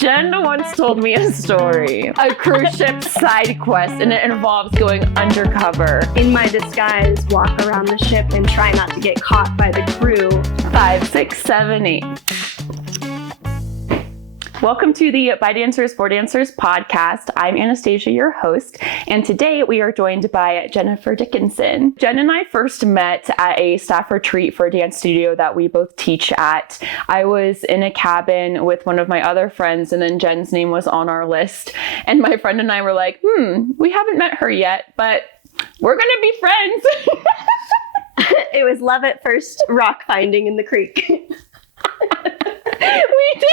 Jenn once told me a story, a cruise ship side quest, and it involves going undercover. In my disguise, walk around the ship and try not to get caught by the crew. 5, 6, 7, 8. Welcome to the By Dancers for Dancers podcast. I'm Anastasia, your host, and today we are joined by Jenn Dickinson. Jenn and I first met at a staff retreat for a dance studio that we both teach at. I was in a cabin with one of my other friends, and then Jenn's name was on our list. And my friend and I were like, we haven't met her yet, but we're gonna be friends. It was love at first rock finding in the creek. We did.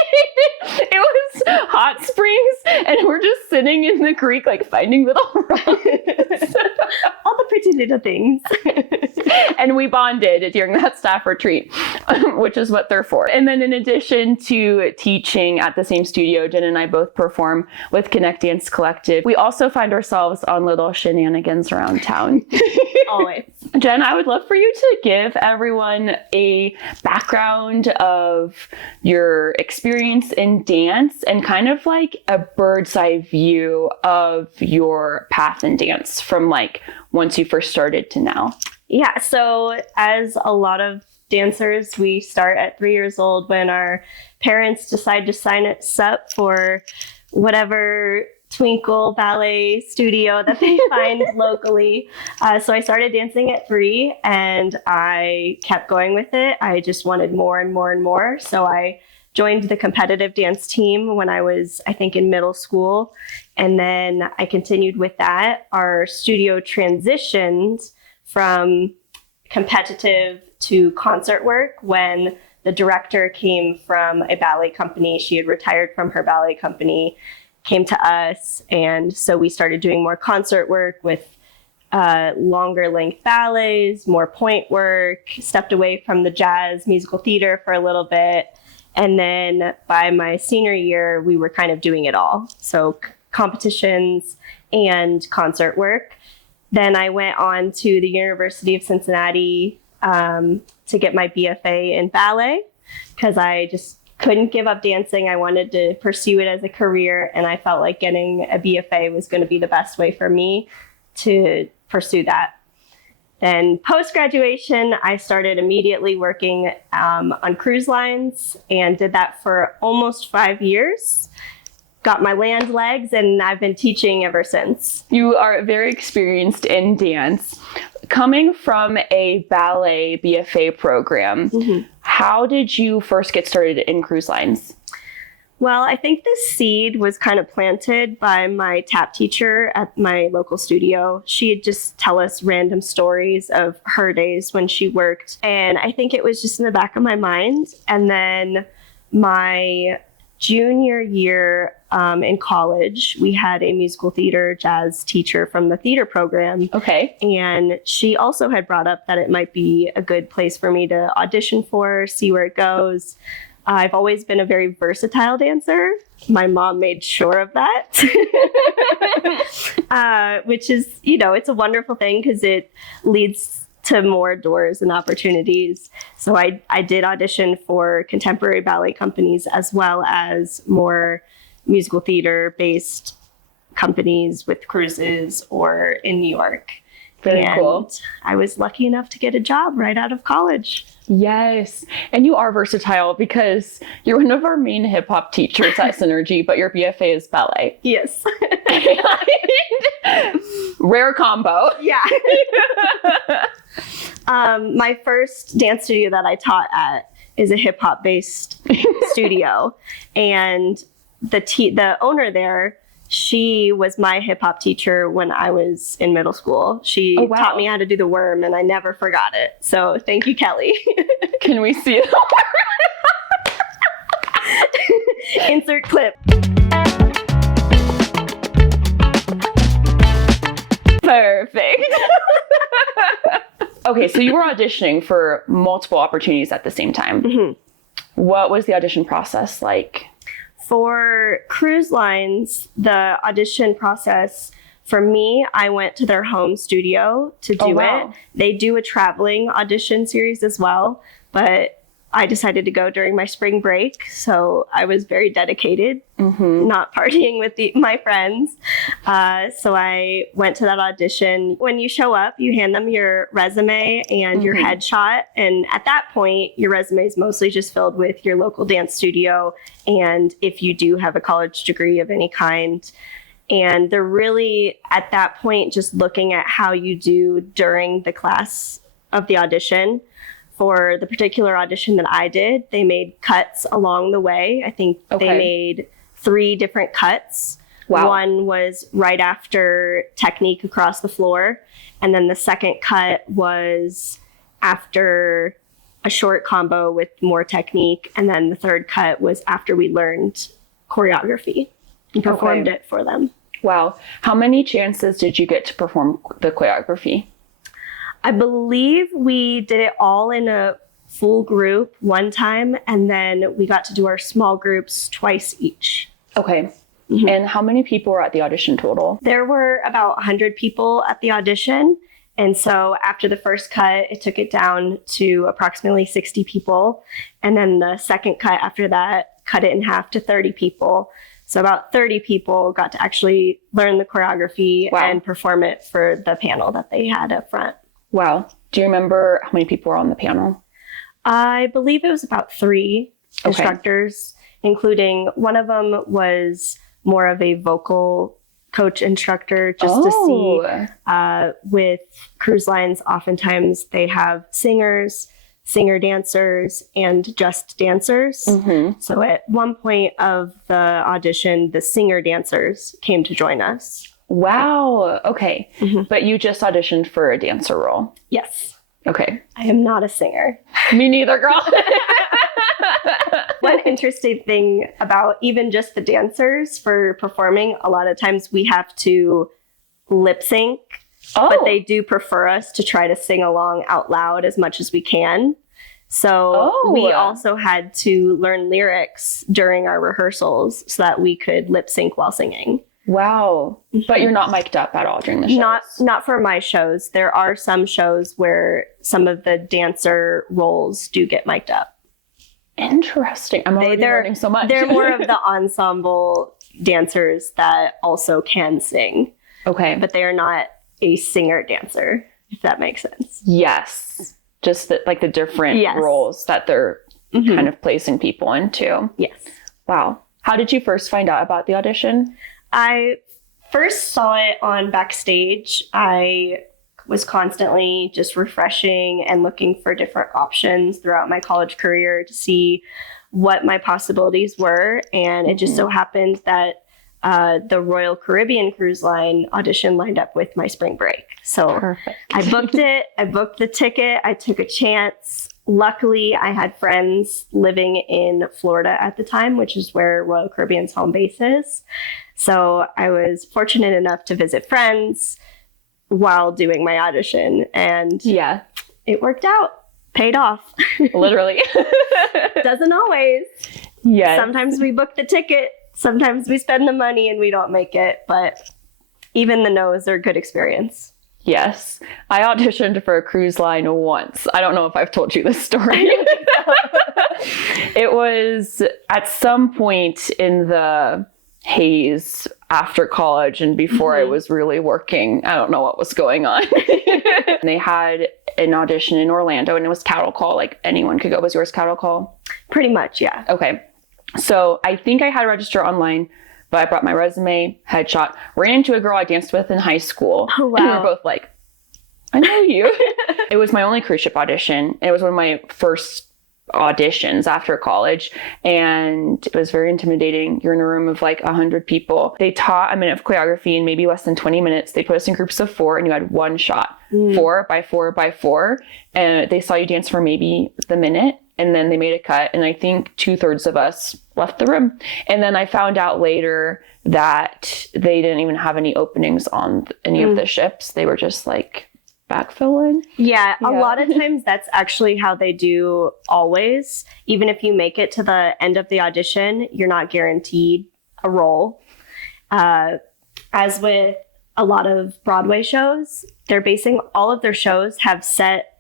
It was hot springs, and we're just sitting in the creek, like finding little rocks. All the pretty little things. And we bonded during that staff retreat, which is what they're for. And then in addition to teaching at the same studio, Jenn and I both perform with Connect Dance Collective. We also find ourselves on little shenanigans around town. Always. Jenn, I would love for you to give everyone a background of your experience in dance and kind of like a bird's eye view of your path in dance from like once you first started to now. Yeah, so as a lot of dancers, we start at 3 years old when our parents decide to sign us up for whatever twinkle ballet studio that they find locally. So I started dancing at 3 and I kept going with it. I just wanted more and more and more. So I joined the competitive dance team when I was, I think, in middle school. And then I continued with that. Our studio transitioned from competitive to concert work when the director came from a ballet company. She had retired from her ballet company, came to us, and so we started doing more concert work with longer length ballets, more point work, stepped away from the jazz musical theater for a little bit. And then by my senior year, we were kind of doing it all. So competitions and concert work. Then I went on to the University of Cincinnati to get my BFA in ballet because I just couldn't give up dancing. I wanted to pursue it as a career, and I felt like getting a BFA was going to be the best way for me to pursue that. Then post-graduation, I started immediately working on cruise lines and did that for almost 5 years. Got my land legs, and I've been teaching ever since. You are very experienced in dance. Coming from a ballet BFA program, how did you first get started in cruise lines? Well, I think the seed was kind of planted by my tap teacher at my local studio. She'd just tell us random stories of her days when she worked. And I think it was just in the back of my mind. And then my junior year in college, we had a musical theater jazz teacher from the theater program. Okay. And she also had brought up that it might be a good place for me to audition for, see where it goes. I've always been a very versatile dancer. My mom made sure of that, which is, it's a wonderful thing because it leads to more doors and opportunities. So I did audition for contemporary ballet companies as well as more musical theater based companies with cruises or in New York. Very cool. I was lucky enough to get a job right out of college. Yes. And you are versatile because you're one of our main hip hop teachers at Synergy, but your BFA is ballet. Yes. Rare combo. Yeah. My first dance studio that I taught at is a hip hop based studio. And the owner there, she was my hip hop teacher when I was in middle school. She taught me how to do the worm, and I never forgot it. So thank you, Kelly. Can we see it? Insert clip. Perfect. Okay, so you were auditioning for multiple opportunities at the same time. Mm-hmm. What was the audition process like? For cruise lines, the audition process, for me, I went to their home studio to do it. They do a traveling audition series as well, but I decided to go during my spring break. So I was very dedicated, not partying with my friends. So I went to that audition. When you show up, you hand them your resume and your headshot. And at that point, your resume is mostly just filled with your local dance studio. And if you do have a college degree of any kind. And they're really, at that point, just looking at how you do during the class of the audition. For the particular audition that I did, they made cuts along the way. I think they made 3 different cuts. Wow. One was right after technique across the floor. And then the second cut was after a short combo with more technique. And then the third cut was after we learned choreography and performed it for them. Wow. How many chances did you get to perform the choreography? I believe we did it all in a full group one time, and then we got to do our small groups twice each. Okay. And how many people were at the audition total? There were about 100 people at the audition. And so after the first cut, it took it down to approximately 60 people. And then the second cut after that cut it in half to 30 people. So about 30 people got to actually learn the choreography and perform it for the panel that they had up front. Wow. Do you remember how many people were on the panel? I believe it was about 3 instructors, including one of them was more of a vocal coach instructor, just to see with cruise lines, oftentimes they have singers, singer dancers, and just dancers. So at one point of the audition, the singer dancers came to join us. Wow. Okay. But you just auditioned for a dancer role? Yes. Okay. I am not a singer. Me neither, girl. One interesting thing about even just the dancers for performing, a lot of times we have to lip sync, but they do prefer us to try to sing along out loud as much as we can. So we also had to learn lyrics during our rehearsals so that we could lip sync while singing. Wow. But you're not mic'd up at all during the shows? Not for my shows. There are some shows where some of the dancer roles do get mic'd up. Interesting. I'm already learning so much. They're more of the ensemble dancers that also can sing. Okay. But they are not a singer dancer, if that makes sense. Yes. Just like the different roles that they're kind of placing people into. Yes. Wow. How did you first find out about the audition? I first saw it on Backstage. I was constantly just refreshing and looking for different options throughout my college career to see what my possibilities were. And it just so happened that the Royal Caribbean Cruise Line audition lined up with my spring break. So I booked it. I booked the ticket. I took a chance. Luckily, I had friends living in Florida at the time, which is where Royal Caribbean's home base is. So I was fortunate enough to visit friends while doing my audition. And it worked out. Paid off. Literally. Doesn't always. Yes. Sometimes we book the ticket. Sometimes we spend the money and we don't make it. But even the no's are a good experience. Yes. I auditioned for a cruise line once. I don't know if I've told you this story. It was at some point in the haze after college and before I was really working. I don't know what was going on. They had an audition in Orlando and it was cattle call. Like anyone could go. Was yours cattle call? Pretty much, yeah. Okay. So I think I had to register online, but I brought my resume, headshot, ran into a girl I danced with in high school. Oh, wow. And we were both like, I know you. It was my only cruise ship audition. It was one of my first auditions after college, and it was very intimidating. You're in a room of like 100 people. They taught a minute of choreography in maybe less than 20 minutes. They put us in groups of 4 and you had one shot, 4 by 4 by 4. And they saw you dance for maybe the minute. And then they made a cut. And I think 2/3 of us left the room. And then I found out later that they didn't even have any openings on any of the ships. They were just like backfilling. Yeah, a lot of times that's actually how they do always. Even if you make it to the end of the audition, you're not guaranteed a role. As with a lot of Broadway shows, they're basing all of their shows have set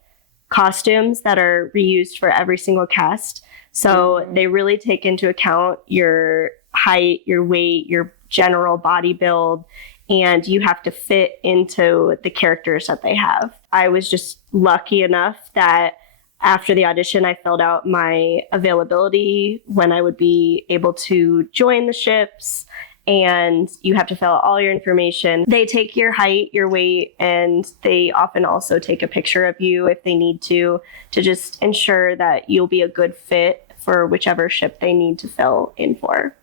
costumes that are reused for every single cast. So they really take into account your height, your weight, your general body build, and you have to fit into the characters that they have. I was just lucky enough that after the audition, I filled out my availability when I would be able to join the ships, and you have to fill out all your information. They take your height, your weight, and they often also take a picture of you if they need to just ensure that you'll be a good fit for whichever ship they need to fill in for.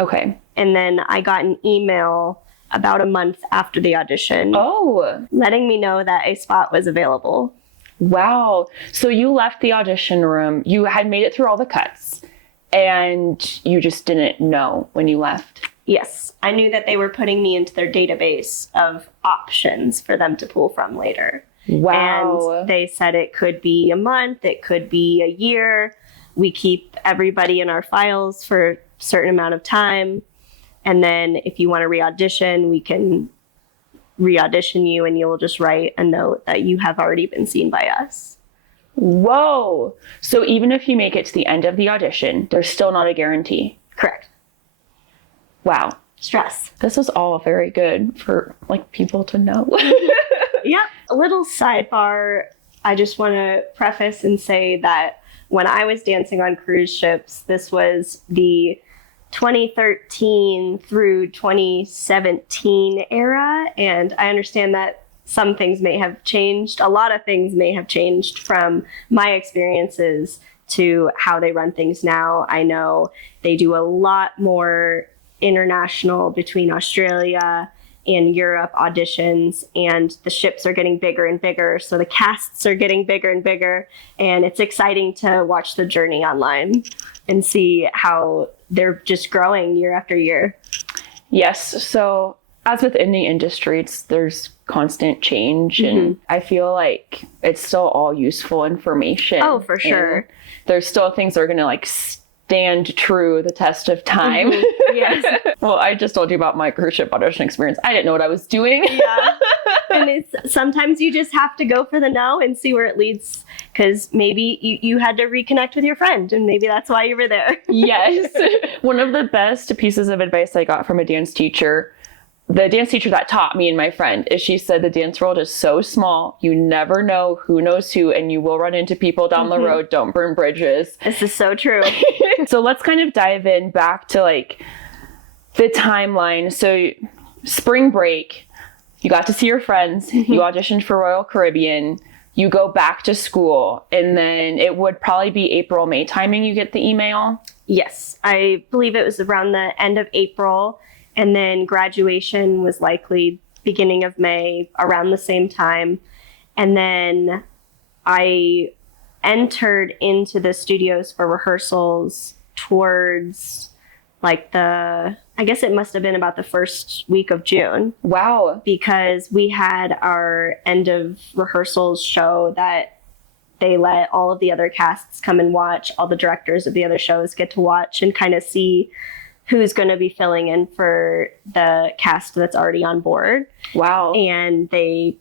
Okay. And then I got an email about a month after the audition. Oh. Letting me know that a spot was available. Wow. So you left the audition room. You had made it through all the cuts, and you just didn't know when you left. Yes. I knew that they were putting me into their database of options for them to pull from later. Wow. And they said it could be a month, it could be a year. We keep everybody in our files for a certain amount of time. And then if you want to re-audition, we can re-audition you, and you'll just write a note that you have already been seen by us. Whoa. So even if you make it to the end of the audition, there's still not a guarantee. Correct. Wow. Stress. This was all very good for people to know. Yeah. A little sidebar. I just want to preface and say that when I was dancing on cruise ships, this was the 2013 through 2017 era. And I understand that some things may have changed. A lot of things may have changed from my experiences to how they run things now. I know they do a lot more international between Australia and Europe auditions, and the ships are getting bigger and bigger. So the casts are getting bigger and bigger. And it's exciting to watch the journey online and see how they're just growing year after year. Yes. So as with any industry, there's constant change. And I feel like it's still all useful information. Oh, for sure. And there's still things that are going to stand true the test of time. Yes. Well, I just told you about my cruise ship audition experience. I didn't know what I was doing. Yeah. And it's sometimes you just have to go for the no and see where it leads, because maybe you had to reconnect with your friend, and maybe that's why you were there. Yes. One of the best pieces of advice I got from a dance teacher, the dance teacher that taught me and my friend, is she said the dance world is so small, you never know who knows who, and you will run into people down the road. Don't burn bridges. This is so true. So let's kind of dive in back to the timeline. So spring break, you got to see your friends, you auditioned for Royal Caribbean, you go back to school, and then it would probably be April, May timing you get the email? Yes. I believe it was around the end of April. And then graduation was likely beginning of May, around the same time. And then I entered into the studios for rehearsals towards I guess it must have been about the first week of June. Wow. Because we had our end of rehearsals show that they let all of the other casts come and watch. All the directors of the other shows get to watch and kind of see who's going to be filling in for the cast that's already on board. Wow. And they,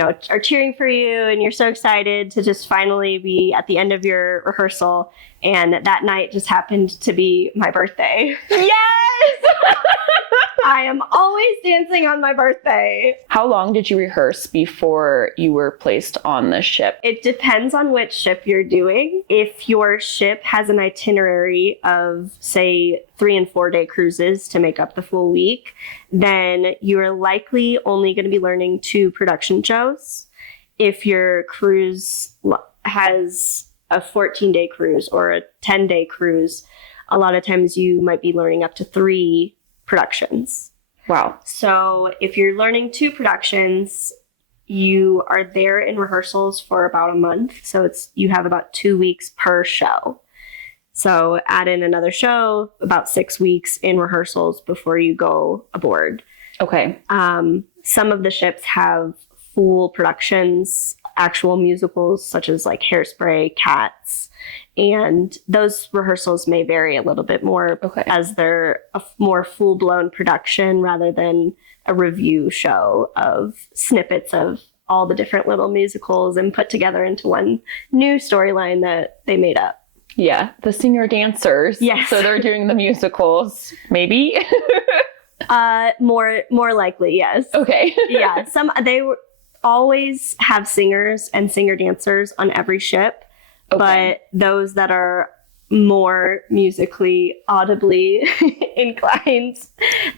are cheering for you, and you're so excited to just finally be at the end of your rehearsal. And that night just happened to be my birthday. Yes! I am always dancing on my birthday. How long did you rehearse before you were placed on the ship? It depends on which ship you're doing. If your ship has an itinerary of, say, 3 and 4 day cruises to make up the full week, then you're likely only going to be learning 2 production shows. If your cruise has a 14-day cruise or a 10-day cruise, a lot of times you might be learning up to 3 productions. Wow. So if you're learning 2 productions, you are there in rehearsals for about a month. So you have about 2 weeks per show. So add in another show, about 6 weeks in rehearsals before you go aboard. Okay. Some of the ships have full productions, actual musicals such as Hairspray, Cats, and those rehearsals may vary a little bit more as they're a more full-blown production rather than a review show of snippets of all the different little musicals and put together into one new storyline that they made up. Yeah, the singer dancers. Yes. So they're doing the musicals, maybe? More likely, yes. Okay. Yeah, always have singers and singer dancers on every ship, but those that are more musically audibly inclined,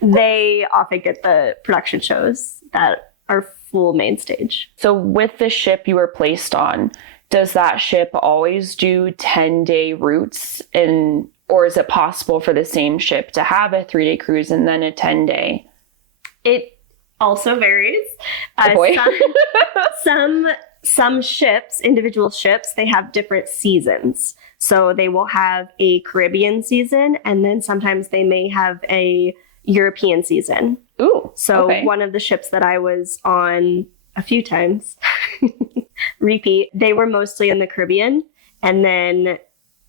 they often get the production shows that are full main stage. So with the ship you were placed on, does that ship always do 10-day routes, or is it possible for the same ship to have a 3-day cruise and then a 10-day? It also varies. Oh boy. Some ships, individual ships, they have different seasons. So they will have a Caribbean season, and then sometimes they may have a European season. Ooh. So one of the ships that I was on a few times, repeat, they were mostly in the Caribbean. And then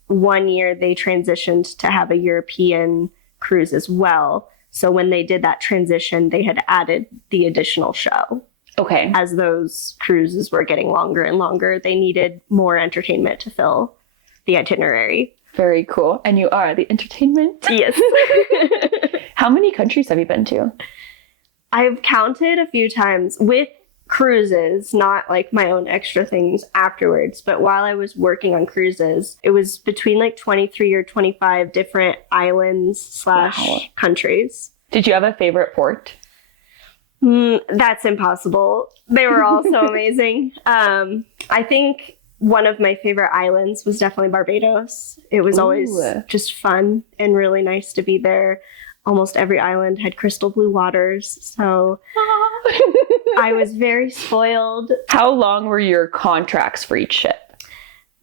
one year they transitioned to have a European cruise as well. So when they did that transition, they had added the additional show. Okay. As those cruises were getting longer and longer, they needed more entertainment to fill the itinerary. Very cool. And you are the entertainment? Yes. How many countries have you been to? I've counted a few times with cruises, not like my own extra things afterwards. But while I was working on cruises, it was between like 23 or 25 different islands / countries. Did you have a favorite port? That's impossible. They were all so amazing. I think one of my favorite islands was definitely Barbados. It was always just fun and really nice to be there. Almost every island had crystal blue waters, so I was very spoiled. How long were your contracts for each ship?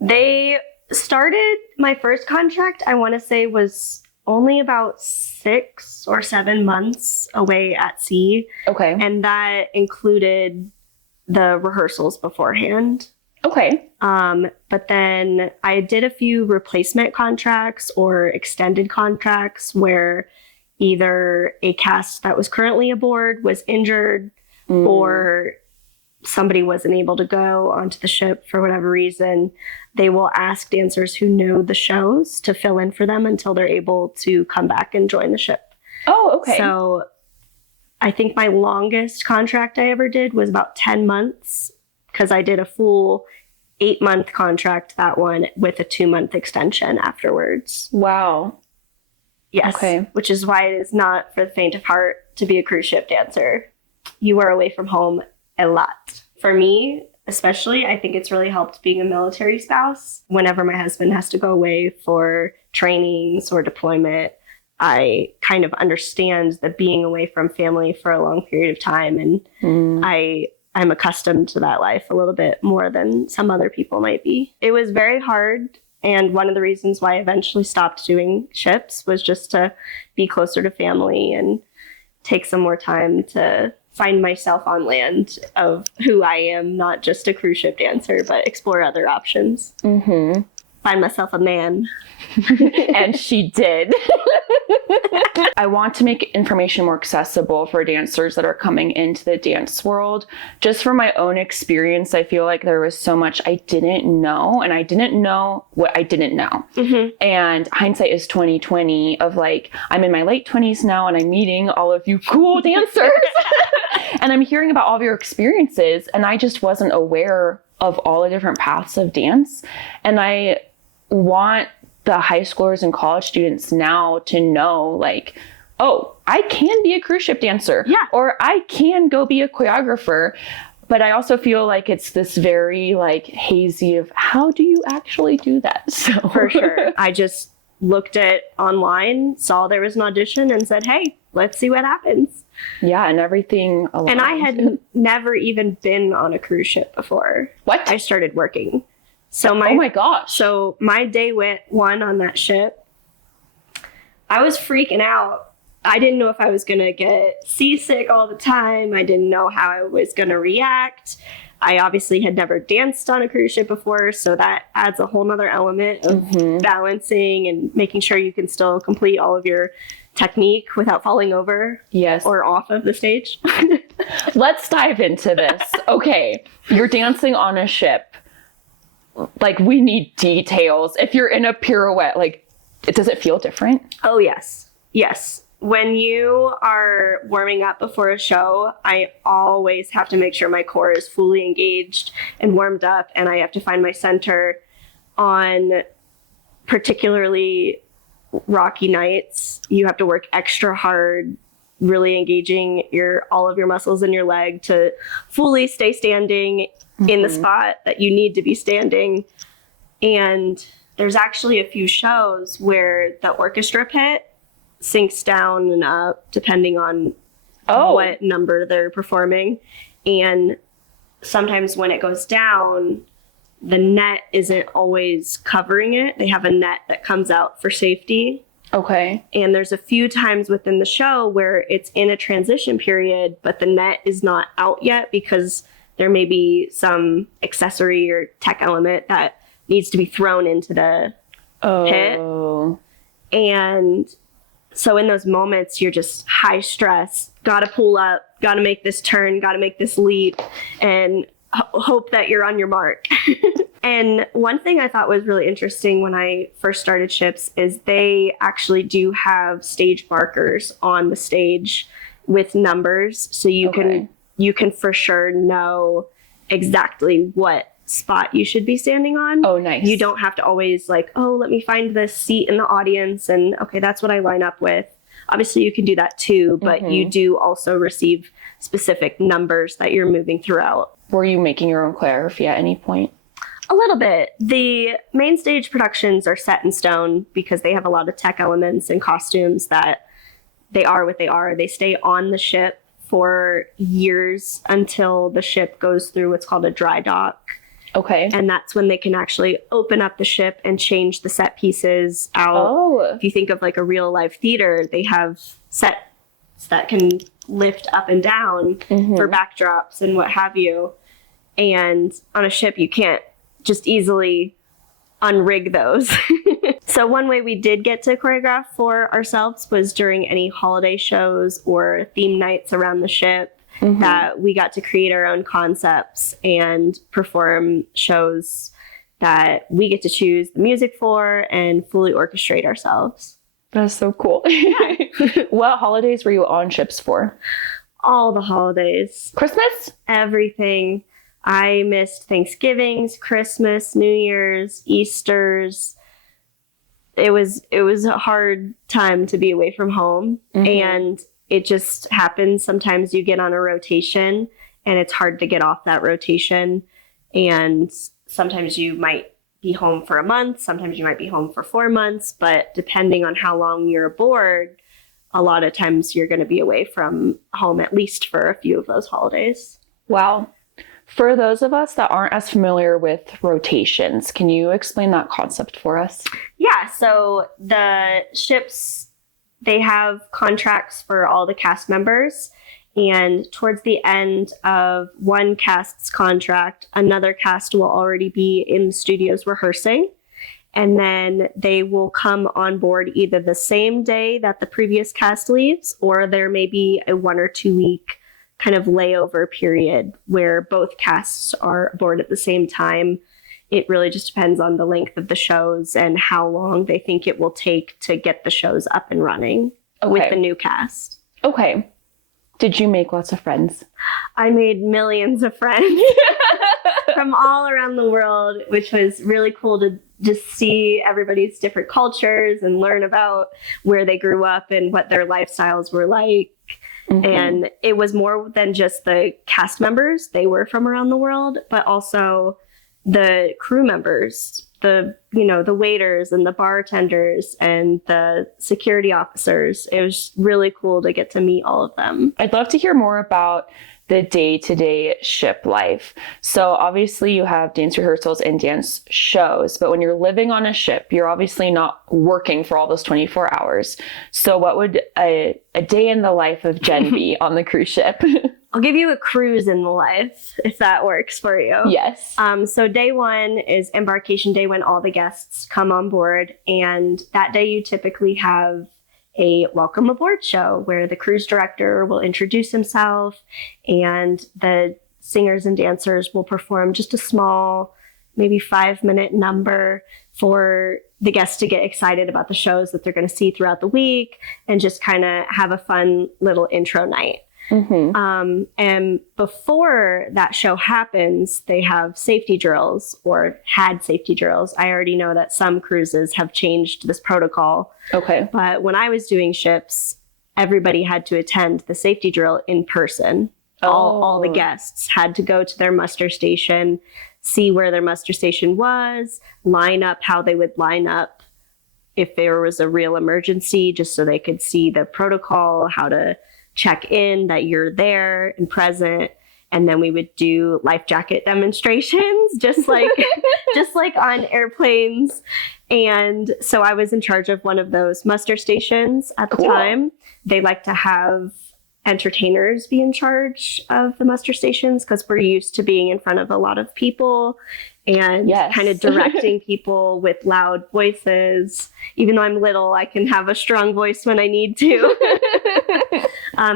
They started, my first contract, I want to say, was only about 6 or 7 months away at sea. Okay. And that included the rehearsals beforehand. Okay. But then I did a few replacement contracts or extended contracts where either a cast that was currently aboard was injured or somebody wasn't able to go onto the ship for whatever reason. They will ask dancers who know the shows to fill in for them until they're able to come back and join the ship. Oh, okay. So I think my longest contract I ever did was about 10 months because I did a full 8-month contract, that one, with a 2-month extension afterwards. Wow. Yes. Okay. Which is why it is not for the faint of heart to be a cruise ship dancer. You are away from home a lot. For me, especially, I think it's really helped being a military spouse. Whenever my husband has to go away for trainings or deployment, I kind of understand the being away from family for a long period of time. And I'm accustomed to that life a little bit more than some other people might be. It was very hard. And one of the reasons why I eventually stopped doing ships was just to be closer to family and take some more time to find myself on land of who I am, not just a cruise ship dancer, but explore other options. Mm-hmm. Find myself a man. And she did. I want to make information more accessible for dancers that are coming into the dance world. Just from my own experience, I feel like there was so much I didn't know, and I didn't know what I didn't know. Mm-hmm. And hindsight is 2020 of like, I'm in my late 20s now and I'm meeting all of you cool dancers and I'm hearing about all of your experiences, and I just wasn't aware of all the different paths of dance. And I want the high schoolers and college students now to know, like, oh, I can be a cruise ship dancer. Yeah. Or I can go be a choreographer. But I also feel like it's this very like hazy of how do you actually do that? So for sure. I just looked at online, saw there was an audition and said, hey, let's see what happens. Yeah, and everything aligned. And I had never even been on a cruise ship before. What? I started working. So oh my gosh. So my day one on that ship, I was freaking out. I didn't know if I was going to get seasick all the time. I didn't know how I was going to react. I obviously had never danced on a cruise ship before, so that adds a whole nother element of balancing and making sure you can still complete all of your technique without falling over. Yes. Or off of the stage. Let's dive into this. Okay, you're dancing on a ship. Like, we need details. If you're in a pirouette, like, does it feel different? Oh, yes. Yes. When you are warming up before a show, I always have to make sure my core is fully engaged and warmed up, and I have to find my center on particularly rocky nights. You have to work extra hard, really engaging all of your muscles in your leg to fully stay standing in the spot that you need to be standing. And there's actually a few shows where the orchestra pit sinks down and up depending on what number they're performing. And sometimes when it goes down, the net isn't always covering it. They have a net that comes out for safety. Okay. And there's a few times within the show where it's in a transition period, but the net is not out yet because there may be some accessory or tech element that needs to be thrown into the pit. And so in those moments, you're just high stress, got to pull up, got to make this turn, got to make this leap, and hope that you're on your mark. And one thing I thought was really interesting when I first started ships is they actually do have stage markers on the stage with numbers. So you can for sure know exactly what spot you should be standing on. Oh, nice. You don't have to always like, oh, let me find this seat in the audience and okay, that's what I line up with. Obviously you can do that too, but you do also receive specific numbers that you're moving throughout. Were you making your own choreography at any point? A little bit. The main stage productions are set in stone because they have a lot of tech elements and costumes that they are what they are. They stay on the ship for years until the ship goes through what's called a dry dock. Okay. And that's when they can actually open up the ship and change the set pieces out. Oh. If you think of like a real live theater, they have sets that can lift up and down for backdrops and what have you. And on a ship, you can't just easily unrig those. So one way we did get to choreograph for ourselves was during any holiday shows or theme nights around the ship that we got to create our own concepts and perform shows that we get to choose the music for and fully orchestrate ourselves. That's so cool. What holidays were you on ships for? All the holidays. Christmas? Everything. I missed Thanksgivings, Christmas, New Year's, Easter's. It was a hard time to be away from home. And it just happens. Sometimes you get on a rotation and it's hard to get off that rotation. And sometimes you might be home for a month. Sometimes you might be home for 4 months. But depending on how long you're aboard, a lot of times you're going to be away from home at least for a few of those holidays. Wow. For those of us that aren't as familiar with rotations, can you explain that concept for us? Yeah, so the ships, they have contracts for all the cast members. And towards the end of one cast's contract, another cast will already be in the studios rehearsing. And then they will come on board either the same day that the previous cast leaves, or there may be a 1 or 2 week kind of layover period where both casts are aboard at the same time. It really just depends on the length of the shows and how long they think it will take to get the shows up and running with the new cast. Okay. Did you make lots of friends? I made millions of friends from all around the world, which was really cool to just see everybody's different cultures and learn about where they grew up and what their lifestyles were like. And it was more than just the cast members. They were from around the world, but also the crew members, the waiters and the bartenders and the security officers. It was really cool to get to meet all of them. I'd love to hear more about the day-to-day ship life. So obviously you have dance rehearsals and dance shows, but when you're living on a ship, you're obviously not working for all those 24 hours. So what would a day in the life of Jenn be on the cruise ship? I'll give you a cruise in the life, if that works for you. Yes. So day one is embarkation day when all the guests come on board. And that day you typically have a welcome aboard show where the cruise director will introduce himself and the singers and dancers will perform just a small, maybe 5-minute number for the guests to get excited about the shows that they're going to see throughout the week and just kind of have a fun little intro night. And before that show happens, they have safety drills or had safety drills. I already know that some cruises have changed this protocol. Okay. But when I was doing ships, everybody had to attend the safety drill in person. All the guests had to go to their muster station, see where their muster station was, line up how they would line up if there was a real emergency, just so they could see the protocol, how to check in that you're there and present. And then we would do life jacket demonstrations, just like on airplanes. And so I was in charge of one of those muster stations at the time. They like to have entertainers be in charge of the muster stations because we're used to being in front of a lot of people and kind of directing people with loud voices. Even though I'm little, I can have a strong voice when I need to.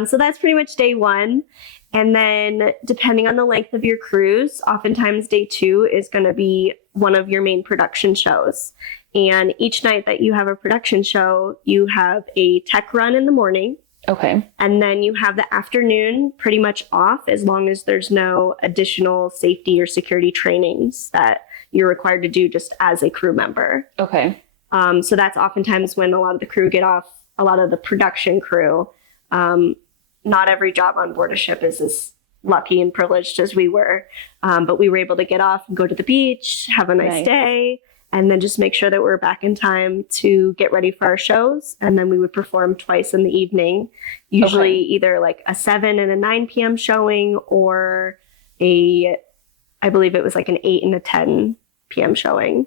So that's pretty much day one. And then depending on the length of your cruise, oftentimes day 2 is going to be one of your main production shows. And each night that you have a production show, you have a tech run in the morning. Okay. And then you have the afternoon pretty much off as long as there's no additional safety or security trainings that you're required to do just as a crew member. Okay. So that's oftentimes when a lot of the crew get off, a lot of the production crew. Not every job on board a ship is as lucky and privileged as we were. But we were able to get off and go to the beach, have a nice day, and then just make sure that we're back in time to get ready for our shows. And then we would perform twice in the evening, usually either like a 7 and a 9 p.m. showing or I believe it was like an 8 and a 10 p.m. showing.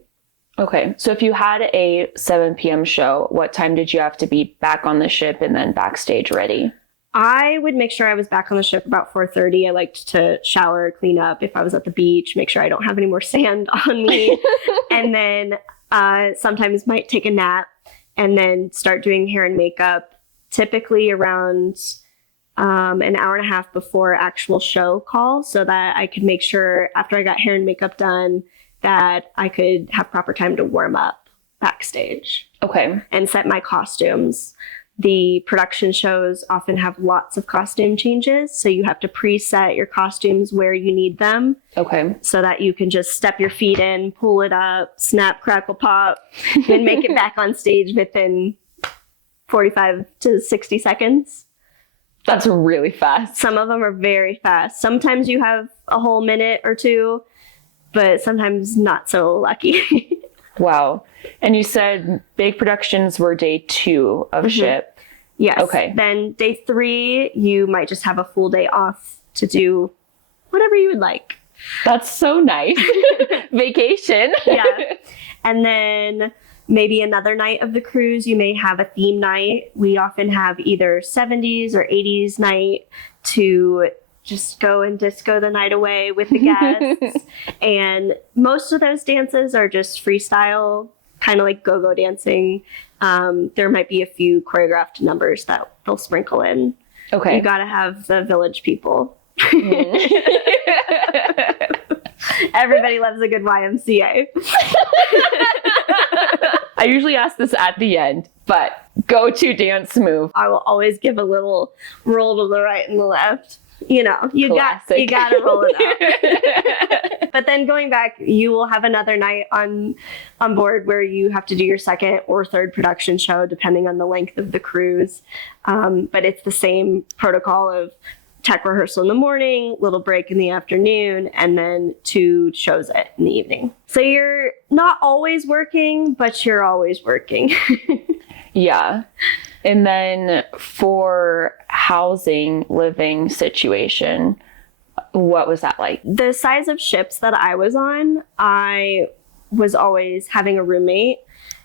Okay. So if you had a 7 p.m. show, what time did you have to be back on the ship and then backstage ready? I would make sure I was back on the ship about 4:30. I liked to shower, clean up if I was at the beach, make sure I don't have any more sand on me. And then sometimes might take a nap and then start doing hair and makeup, typically around an hour and a half before actual show call so that I could make sure after I got hair and makeup done that I could have proper time to warm up backstage. Okay. And set my costumes. The production shows often have lots of costume changes, so you have to preset your costumes where you need them. Okay. So that you can just step your feet in, pull it up, snap, crackle, pop, and make it back on stage within 45 to 60 seconds. That's really fast. Some of them are very fast. Sometimes you have a whole minute or two, but sometimes not so lucky. Wow. And you said big productions were day 2 of ship. Yes. Okay. Then day 3, you might just have a full day off to do whatever you would like. That's so nice. Vacation. Yeah. And then maybe another night of the cruise, you may have a theme night. We often have either 70s or 80s night to just go and disco the night away with the guests. And most of those dances are just freestyle, kind of like go-go dancing. There might be a few choreographed numbers that they'll sprinkle in. Okay. You got to have the village people. Everybody loves a good YMCA. I usually ask this at the end, but go-to dance move. I will always give a little roll to the right and the left. You know, you got to roll it out. But then going back, you will have another night on board where you have to do your second or third production show, depending on the length of the cruise. But it's the same protocol of tech rehearsal in the morning, little break in the afternoon, and then 2 shows in the evening. So you're not always working, but you're always working. Yeah. And then for housing, living situation, what was that like? The size of ships that I was on, I was always having a roommate.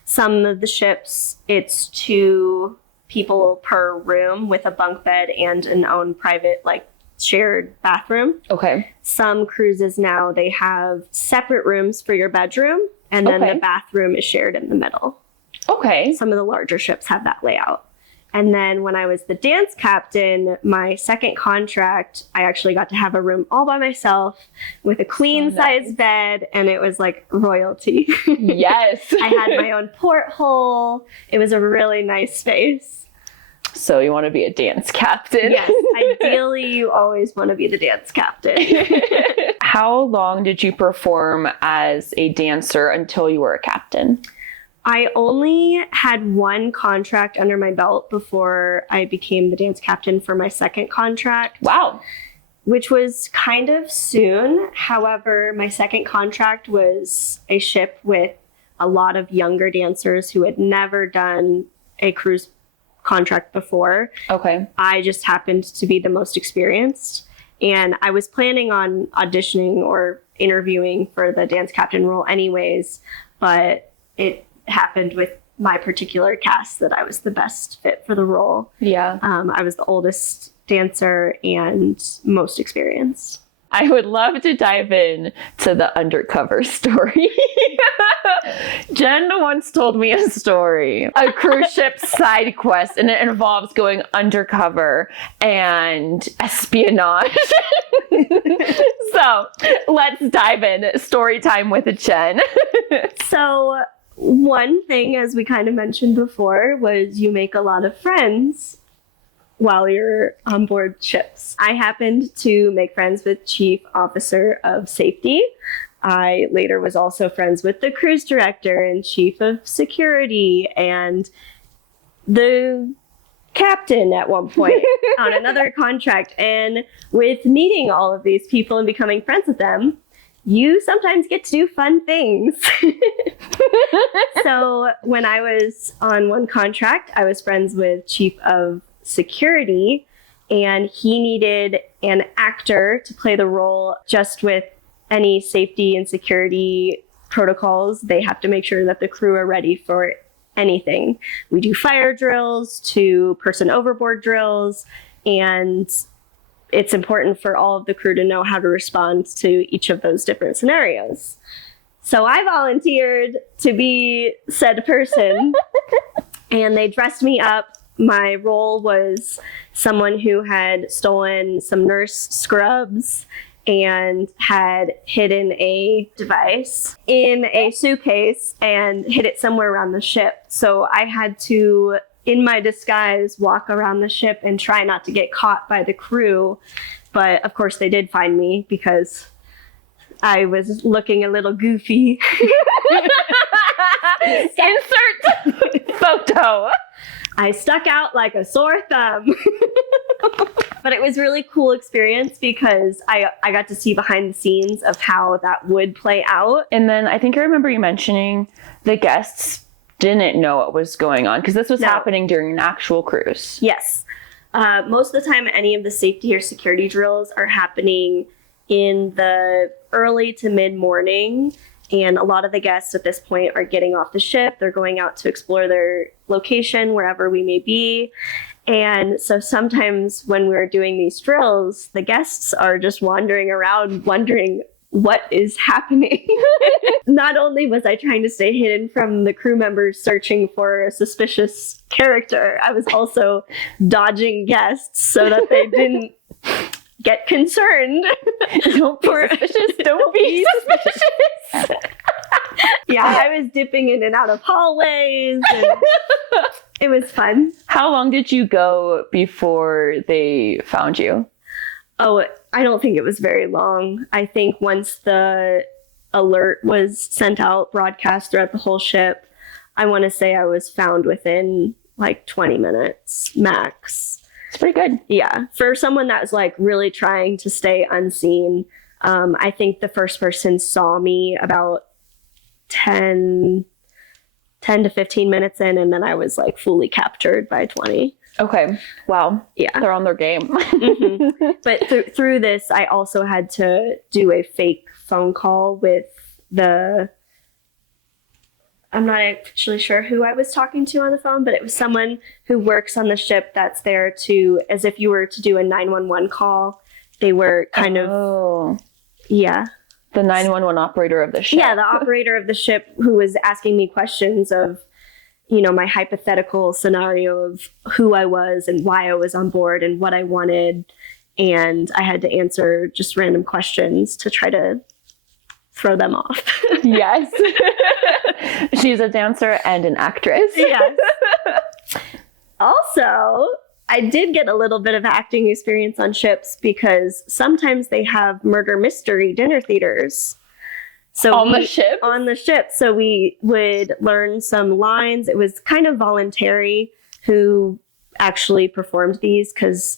Some of the ships, it's 2 people per room with a bunk bed and an own private, like, shared bathroom. Okay. Some cruises now, they have separate rooms for your bedroom, and then the bathroom is shared in the middle. Okay. Some of the larger ships have that layout. And then when I was the dance captain, my second contract, I actually got to have a room all by myself with a queen size bed, and it was like royalty. Yes. I had my own porthole. It was a really nice space. So you want to be a dance captain? Yes. Ideally, you always want to be the dance captain. How long did you perform as a dancer until you were a captain? I only had one contract under my belt before I became the dance captain for my second contract. Wow. Which was kind of soon. However, my second contract was a ship with a lot of younger dancers who had never done a cruise contract before. Okay. I just happened to be the most experienced. And I was planning on auditioning or interviewing for the dance captain role anyways, but it happened with my particular cast that I was the best fit for the role. Yeah. I was the oldest dancer and most experienced. I would love to dive in to the undercover story. Jen once told me a story, a cruise ship side quest, and it involves going undercover and espionage. So let's dive in. Story time with Jen. So one thing, as we kind of mentioned before, was you make a lot of friends while you're on board ships. I happened to make friends with Chief Officer of Safety. I later was also friends with the cruise director and Chief of Security and the captain at one point on another contract. And with meeting all of these people and becoming friends with them, you sometimes get to do fun things. So when I was on one contract, I was friends with Chief of Security, and he needed an actor to play the role. Just with any safety and security protocols, they have to make sure that the crew are ready for anything. We do fire drills to person overboard drills, and it's important for all of the crew to know how to respond to each of those different scenarios. So I volunteered to be said person, and they dressed me up. My role was someone who had stolen some nurse scrubs and had hidden a device in a suitcase and hid it somewhere around the ship. So I had to, in my disguise, walk around the ship and try not to get caught by the crew. But of course they did find me because I was looking a little goofy. Insert photo. I stuck out like a sore thumb. But it was really cool experience because I got to see behind the scenes of how that would play out. And then I think I remember you mentioning the guests didn't know what was going on because this was happening during an actual cruise. Yes. Most of the time, any of the safety or security drills are happening in the early to mid-morning. And a lot of the guests at this point are getting off the ship. They're going out to explore their location, wherever we may be. And so sometimes when we're doing these drills, the guests are just wandering around wondering what is happening. Not only was I trying to stay hidden from the crew members searching for a suspicious character, I was also dodging guests so that they didn't get concerned. Don't be suspicious. Don't be suspicious. Yeah, I was dipping in and out of hallways. And it was fun. How long did you go before they found you? Oh, I don't think it was very long. I think once the alert was sent out, broadcast throughout the whole ship, I want to say I was found within like 20 minutes max. It's pretty good. Yeah. For someone that was like really trying to stay unseen, I think the first person saw me about 10 to 15 minutes in, and then I was like fully captured by 20. Okay. Wow. Yeah. They're on their game. Mm-hmm. But through this, I also had to do a fake phone call with I'm not actually sure who I was talking to on the phone, but it was someone who works on the ship that's there to, as if you were to do a 911 call. They were kind of, yeah. The 911 operator of the ship. Yeah, the operator of the ship who was asking me questions of my hypothetical scenario of who I was and why I was on board and what I wanted. And I had to answer just random questions to try to throw them off. Yes. She's a dancer and an actress. Yes. Also, I did get a little bit of acting experience on ships because sometimes they have murder mystery dinner theaters. So on the ship? On the ship. So we would learn some lines. It was kind of voluntary who actually performed these, because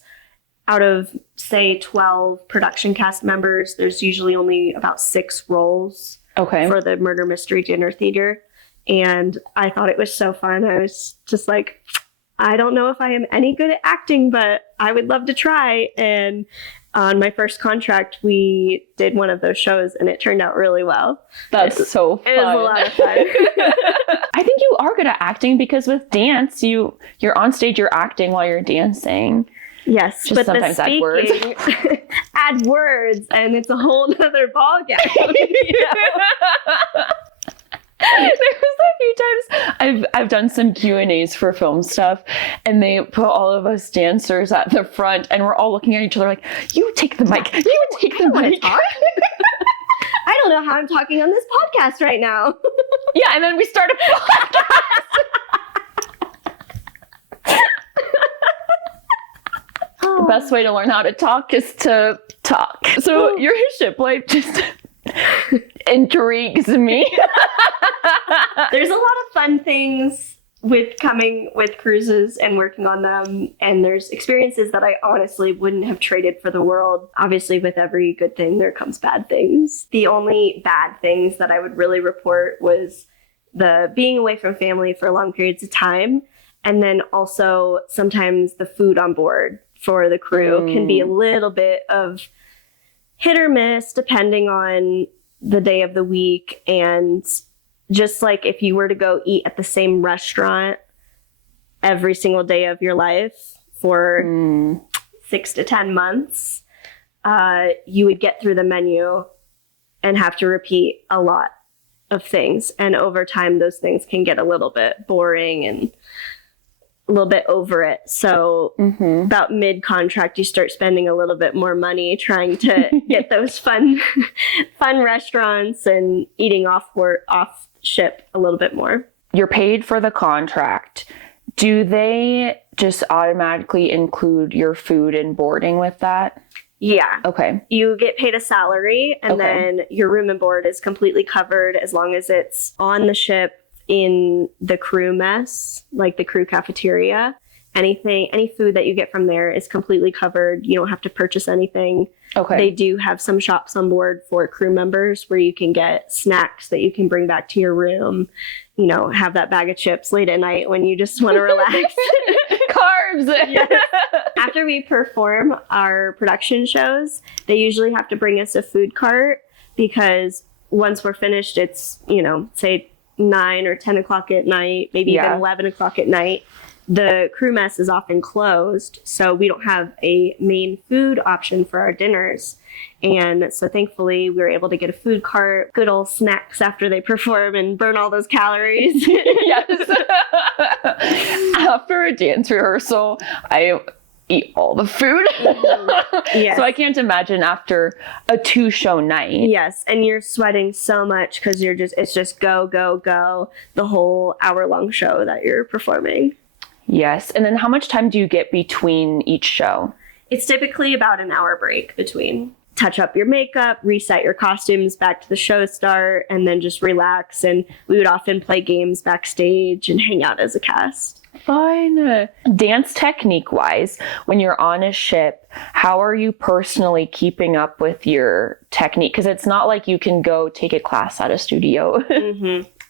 out of, say, 12 production cast members, there's usually only about 6 roles for the murder mystery dinner theater. And I thought it was so fun. I was just like, I don't know if I am any good at acting, but I would love to try. And on my first contract, we did one of those shows, and it turned out really well. That's so fun. It was a lot of fun. I think you are good at acting, because with dance, you're on stage, you're acting while you're dancing. Yes, just but sometimes the speaking, add words, and it's a whole nother ballgame. There was a few times I've done some Q&As for film stuff, and they put all of us dancers at the front, and we're all looking at each other like, you take the mic, you take the mic. I don't know how I'm talking on this podcast right now. Yeah, and then we start a podcast. The best way to learn how to talk is to talk. So your ship life just intrigues me. There's a lot of fun things with coming with cruises and working on them, and there's experiences that I honestly wouldn't have traded for the world. Obviously, with every good thing, there comes bad things. The only bad things that I would really report was the being away from family for long periods of time, and then also sometimes the food on board for the crew can be a little bit of hit or miss depending on the day of the week. And just like if you were to go eat at the same restaurant every single day of your life for 6 to 10 months, you would get through the menu and have to repeat a lot of things. And over time, those things can get a little bit boring and a little bit over it. So about mid-contract, you start spending a little bit more money trying to get those fun restaurants and eating off ship a little bit more. You're paid for the contract. Do they just automatically include your food and boarding with that? Yeah. Okay. You get paid a salary, and then your room and board is completely covered as long as it's on the ship in the crew mess, like the crew cafeteria. Any food that you get from there is completely covered. You don't have to purchase anything. Okay. They do have some shops on board for crew members where you can get snacks that you can bring back to your room. You know, have that bag of chips late at night when you just want to relax. Carbs! Yes. After we perform our production shows, they usually have to bring us a food cart, because once we're finished, it's, say 9 or 10 o'clock at night, maybe even 11 o'clock at night. The crew mess is often closed, so we don't have a main food option for our dinners. And so thankfully, we were able to get a food cart, good old snacks after they perform and burn all those calories. Yes. After a dance rehearsal, I eat all the food. Yes. So I can't imagine after a 2-show night. Yes, and you're sweating so much because it's just go, go, go the whole hour-long show that you're performing. Yes. And then how much time do you get between each show? It's typically about an hour break between. Touch up your makeup, reset your costumes back to the show start, and then just relax. And we would often play games backstage and hang out as a cast. Fun. Dance technique wise, when you're on a ship, how are you personally keeping up with your technique? Because it's not like you can go take a class at a studio.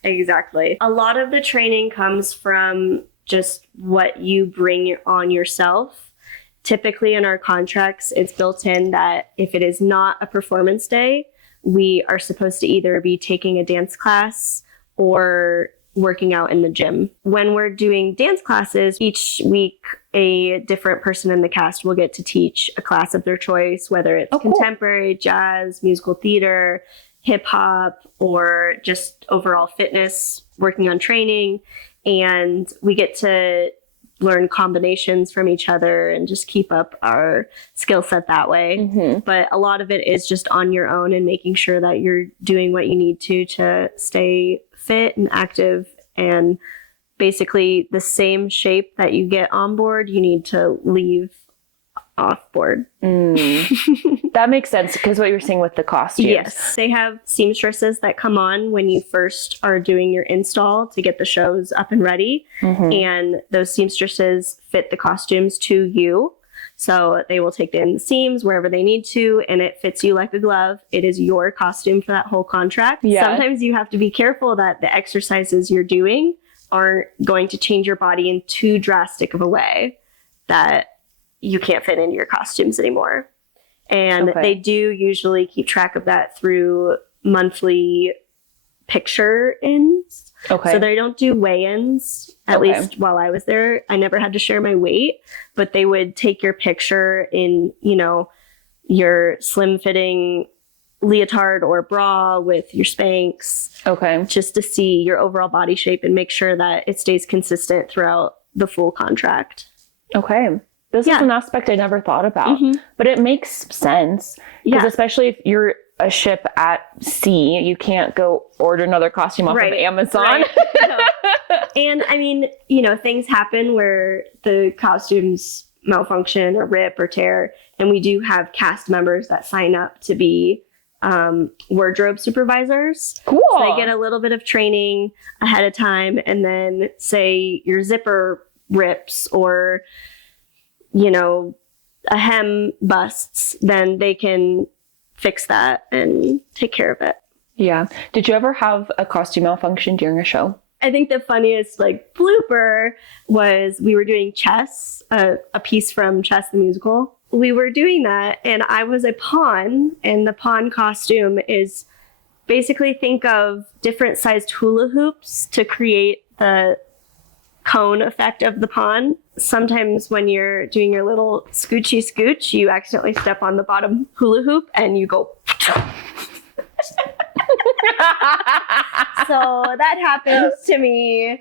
Exactly. A lot of the training comes from just what you bring on yourself. Typically in our contracts, it's built in that if it is not a performance day, we are supposed to either be taking a dance class or working out in the gym. When we're doing dance classes, each week a different person in the cast will get to teach a class of their choice, whether it's contemporary, jazz, musical theater, hip hop, or just overall fitness, working on training. and we get to learn combinations from each other and just keep up our skill set that way. Mm-hmm. But a lot of it is just on your own and making sure that you're doing what you need to stay fit and active, and basically the same shape that you get on board, you need to leave off board. That makes sense, because what you're saying with the costumes. Yes, they have seamstresses that come on when you first are doing your install to get the shows up and ready. Mm-hmm. And those seamstresses fit the costumes to you. So they will take in the seams wherever they need to, and it fits you like a glove. It is your costume for that whole contract. Yeah. Sometimes you have to be careful that the exercises you're doing aren't going to change your body in too drastic of a way that you can't fit into your costumes anymore. And they do usually keep track of that through monthly picture-ins. Okay. So they don't do weigh-ins, at least while I was there. I never had to share my weight, but they would take your picture in, you know, your slim-fitting leotard or bra with your Spanx. Okay. Just to see your overall body shape and make sure that it stays consistent throughout the full contract. Okay. This is an aspect I never thought about, but it makes sense. Because especially if you're a ship at sea, you can't go order another costume off of Amazon. Right. No. And I mean, you know, things happen where the costumes malfunction or rip or tear. And we do have cast members that sign up to be wardrobe supervisors. Cool. So they get a little bit of training ahead of time. And then say your zipper rips or, you know, a hem busts, then they can fix that and take care of it. Yeah. Did you ever have a costume malfunction during a show? I think the funniest like blooper was we were doing Chess, a piece from Chess the musical. We were doing that and I was a pawn, and the pawn costume is basically, think of different sized hula hoops to create the cone effect of the pawn. Sometimes when you're doing your little scoochy scooch, you accidentally step on the bottom hula hoop and you go. So that happened to me,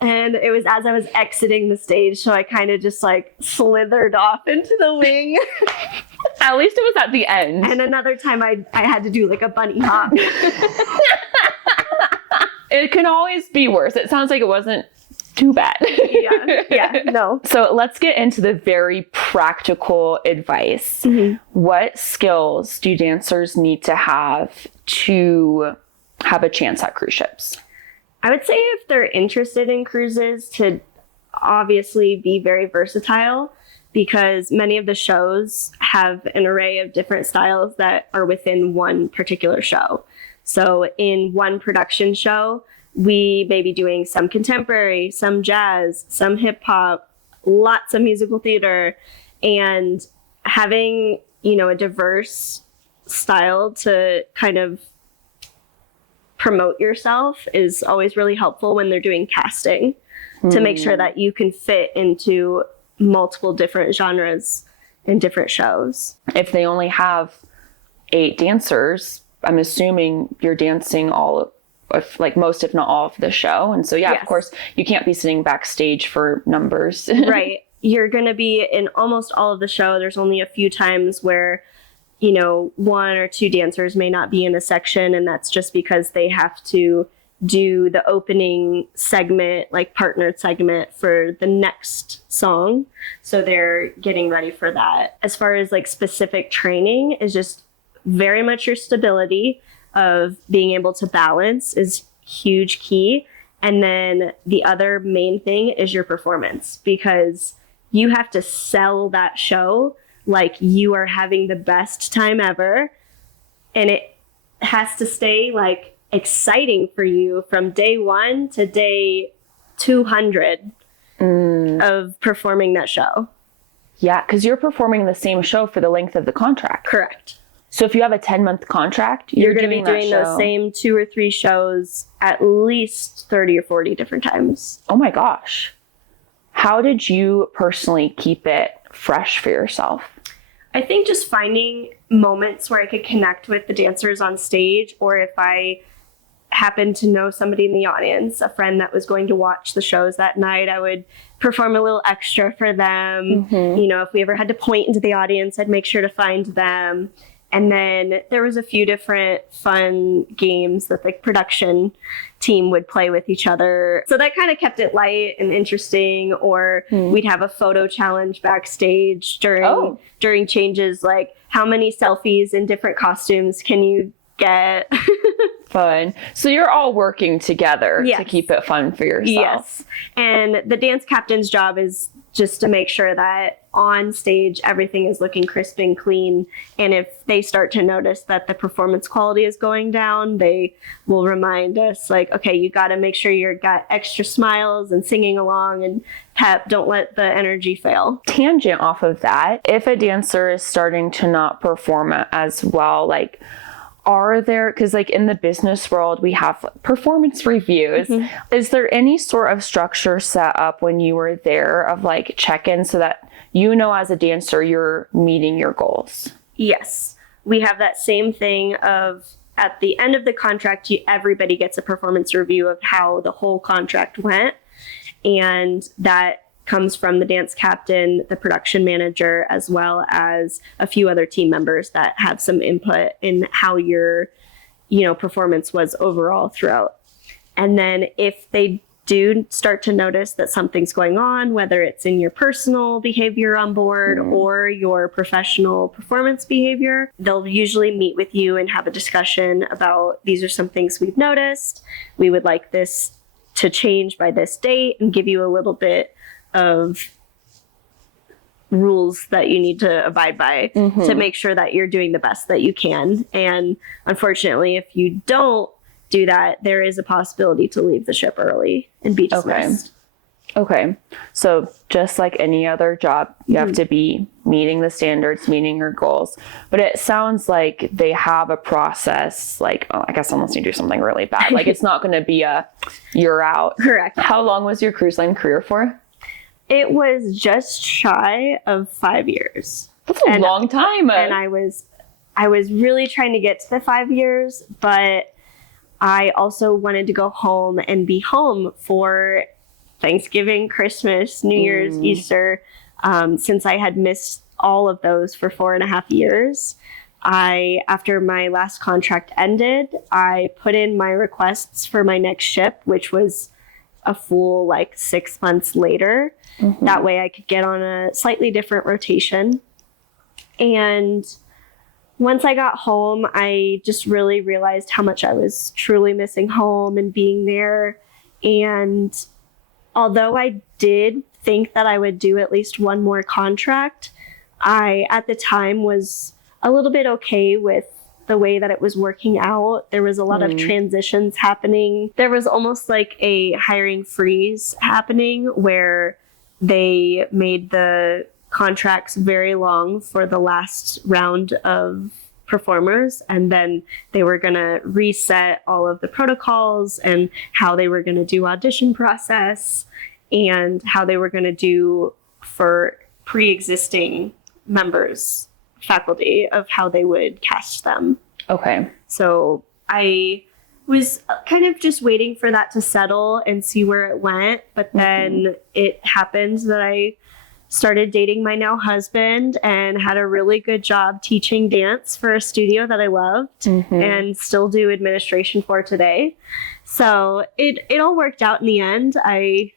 and it was as I was exiting the stage, so I kind of just like slithered off into the wing. At least it was at the end. And another time I had to do like a bunny hop. It can always be worse. It sounds like it wasn't too bad. No. So let's get into the very practical advice. Mm-hmm. What skills do dancers need to have to have a chance at cruise ships? I would say if they're interested in cruises, to obviously be very versatile, because many of the shows have an array of different styles that are within one particular show. So in one production show, we may be doing some contemporary, some jazz, some hip hop, lots of musical theater, and having, you know, a diverse style to kind of promote yourself is always really helpful when they're doing casting, to make sure that you can fit into multiple different genres in different shows. If they only have 8 dancers, I'm assuming you're dancing all of, like, most, if not all of the show. And so, of course, you can't be sitting backstage for numbers. Right. You're going to be in almost all of the show. There's only a few times where, you know, 1 or 2 dancers may not be in a section, and that's just because they have to do the opening segment, like partnered segment, for the next song. So they're getting ready for that. As far as like specific training, is just very much your stability of being able to balance is huge key. And then the other main thing is your performance, because you have to sell that show like you are having the best time ever. And it has to stay like exciting for you from day 1 to day 200 of performing that show. Yeah, because you're performing the same show for the length of the contract. Correct. So if you have a 10-month contract, you're going to be doing those same 2 or 3 shows at least 30 or 40 different times. Oh my gosh. How did you personally keep it fresh for yourself? I think just finding moments where I could connect with the dancers on stage, or if I happened to know somebody in the audience, a friend that was going to watch the shows that night, I would perform a little extra for them. You know, if we ever had to point into the audience, I'd make sure to find them. And then there was a few different fun games that the production team would play with each other. So that kind of kept it light and interesting. Or we'd have a photo challenge backstage during changes, like how many selfies in different costumes can you get? Fun. So you're all working together to keep it fun for yourself. Yes. And the dance captain's job is just to make sure that on stage everything is looking crisp and clean. And if they start to notice that the performance quality is going down, they will remind us, like, okay, you got to make sure you've got extra smiles and singing along and pep. Don't let the energy fail. Tangent off of that, if a dancer is starting to not perform as well, like, are there, because like in the business world, we have performance reviews. Is there any sort of structure set up when you were there of like check-in so that you know as a dancer you're meeting your goals? Yes. We have that same thing of at the end of the contract, everybody gets a performance review of how the whole contract went. And that comes from the dance captain, the production manager, as well as a few other team members that have some input in how your, performance was overall throughout. And then if they do start to notice that something's going on, whether it's in your personal behavior on board or your professional performance behavior, they'll usually meet with you and have a discussion about, these are some things we've noticed. We would like this to change by this date, and give you a little bit of rules that you need to abide by to make sure that you're doing the best that you can. And unfortunately, if you don't do that, there is a possibility to leave the ship early and be dismissed. Okay. So just like any other job, you have to be meeting the standards, meeting your goals. But it sounds like they have a process, like, I guess unless you do something really bad, like it's not going to be you're out. Correct. How long was your cruise line career for? It was just shy of 5 years. That's a long time. And I was really trying to get to the 5 years, but I also wanted to go home and be home for Thanksgiving, Christmas, New Year's, Easter, since I had missed all of those for 4.5 years. After my last contract ended, I put in my requests for my next ship, which was a full 6 months later. That way I could get on a slightly different rotation. And once I got home, I just really realized how much I was truly missing home and being there. And although I did think that I would do at least one more contract, I, at the time, was a little bit okay with the way that it was working out. There was a lot of transitions happening. There was almost like a hiring freeze happening where they made the contracts very long for the last round of performers, and then they were going to reset all of the protocols and how they were going to do audition process and how they were going to do for pre-existing members, faculty, of how they would cast them. Okay. So I was kind of just waiting for that to settle and see where it went. But then it happened that I started dating my now husband and had a really good job teaching dance for a studio that I loved and still do administration for today. So it all worked out in the end. I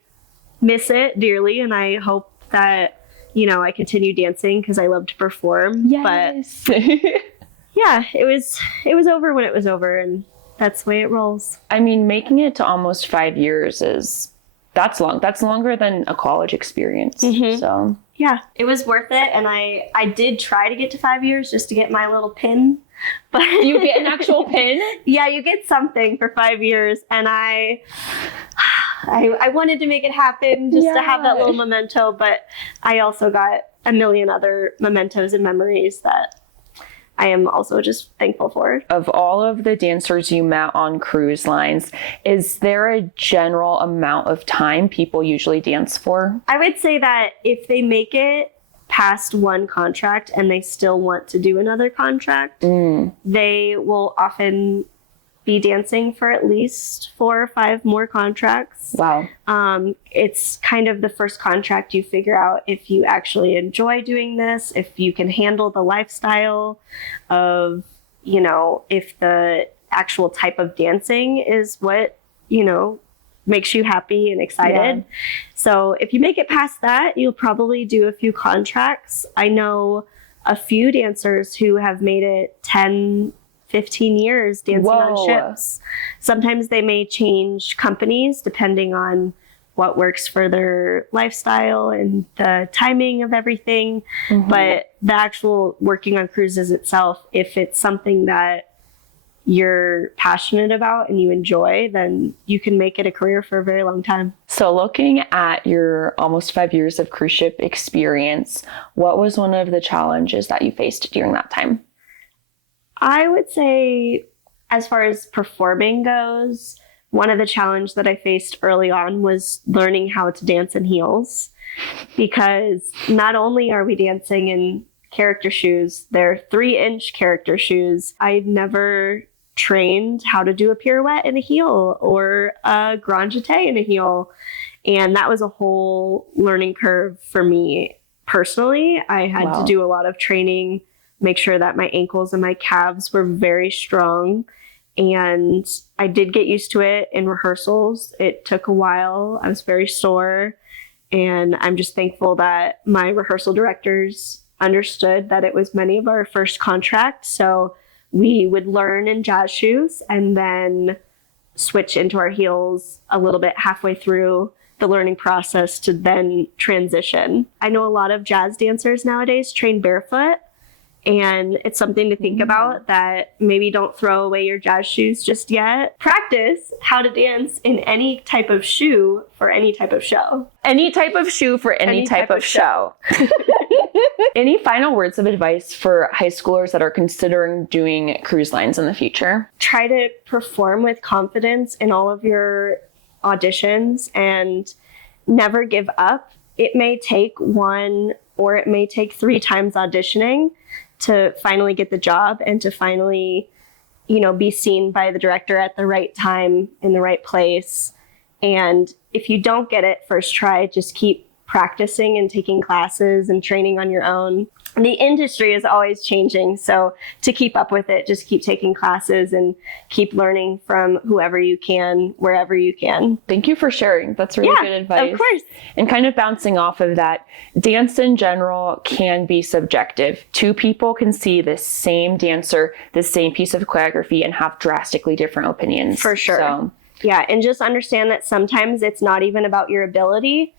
miss it dearly, and I hope that, I continue dancing because I love to perform. Yes. But yeah, it was over when it was over, and that's the way it rolls. I mean, making it to almost 5 years that's long. That's longer than a college experience. So yeah, it was worth it. And I did try to get to 5 years just to get my little pin. But you get an actual pin? Yeah, you get something for 5 years. And I wanted to make it happen just to have that little memento. But I also got a million other mementos and memories that I am also just thankful for. Of all of the dancers you met on cruise lines, is there a general amount of time people usually dance for? I would say that if they make it past one contract and they still want to do another contract, they will often be dancing for at least 4 or 5 more contracts. Wow. It's kind of the first contract you figure out if you actually enjoy doing this, if you can handle the lifestyle of, you know, if the actual type of dancing is what, you know, makes you happy and excited. Yeah. So if you make it past that, you'll probably do a few contracts. I know a few dancers who have made it 10, 15 years dancing on ships. Sometimes they may change companies depending on what works for their lifestyle and the timing of everything. Mm-hmm. But the actual working on cruises itself, if it's something that you're passionate about and you enjoy, then you can make it a career for a very long time. So looking at your almost 5 years of cruise ship experience, what was one of the challenges that you faced during that time? I would say, as far as performing goes, one of the challenges that I faced early on was learning how to dance in heels, because not only are we dancing in character shoes, they're 3-inch character shoes. I'd never trained how to do a pirouette in a heel or a grand jeté in a heel. And that was a whole learning curve for me personally. I had to do a lot of training, make sure that my ankles and my calves were very strong. And I did get used to it in rehearsals. It took a while. I was very sore. And I'm just thankful that my rehearsal directors understood that it was many of our first contracts. So we would learn in jazz shoes and then switch into our heels a little bit halfway through the learning process to then transition. I know a lot of jazz dancers nowadays train barefoot. And it's something to think about, that maybe don't throw away your jazz shoes just yet. Practice how to dance in any type of shoe for any type of show. Any type of shoe for any type of show. Any final words of advice for high schoolers that are considering doing cruise lines in the future? Try to perform with confidence in all of your auditions and never give up. It may take 1 or it may take 3 times auditioning to finally get the job and to finally, you know, be seen by the director at the right time in the right place. And if you don't get it first try, just keep practicing and taking classes and training on your own. The industry is always changing. So to keep up with it, just keep taking classes and keep learning from whoever you can, wherever you can. Thank you for sharing. That's really good advice. Of course. And kind of bouncing off of that, dance in general can be subjective. 2 people can see the same dancer, the same piece of choreography, and have drastically different opinions. For sure. So, yeah. And just understand that sometimes it's not even about your ability.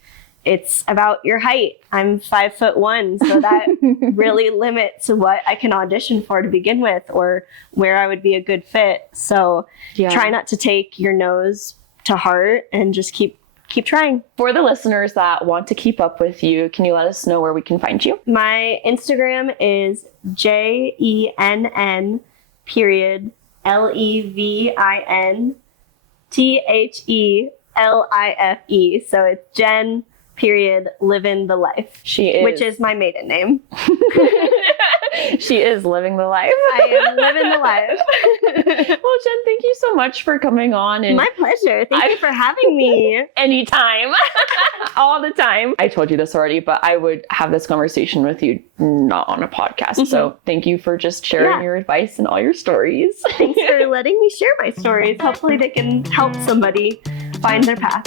It's about your height. I'm 5'1", so that really limits what I can audition for to begin with, or where I would be a good fit. So try not to take your nose to heart and just keep trying. For the listeners that want to keep up with you, can you let us know where we can find you? My Instagram is JENN_LEVINTHELIFE. So it's Jenn living the life. She is. Which is my maiden name. She is living the life. I am living the life. Well, Jenn, thank you so much for coming on. And my pleasure. Thank you for having me. Anytime. All the time. I told you this already, but I would have this conversation with you not on a podcast. Mm-hmm. So thank you for just sharing your advice and all your stories. Thanks for letting me share my stories. Hopefully they can help somebody find their path.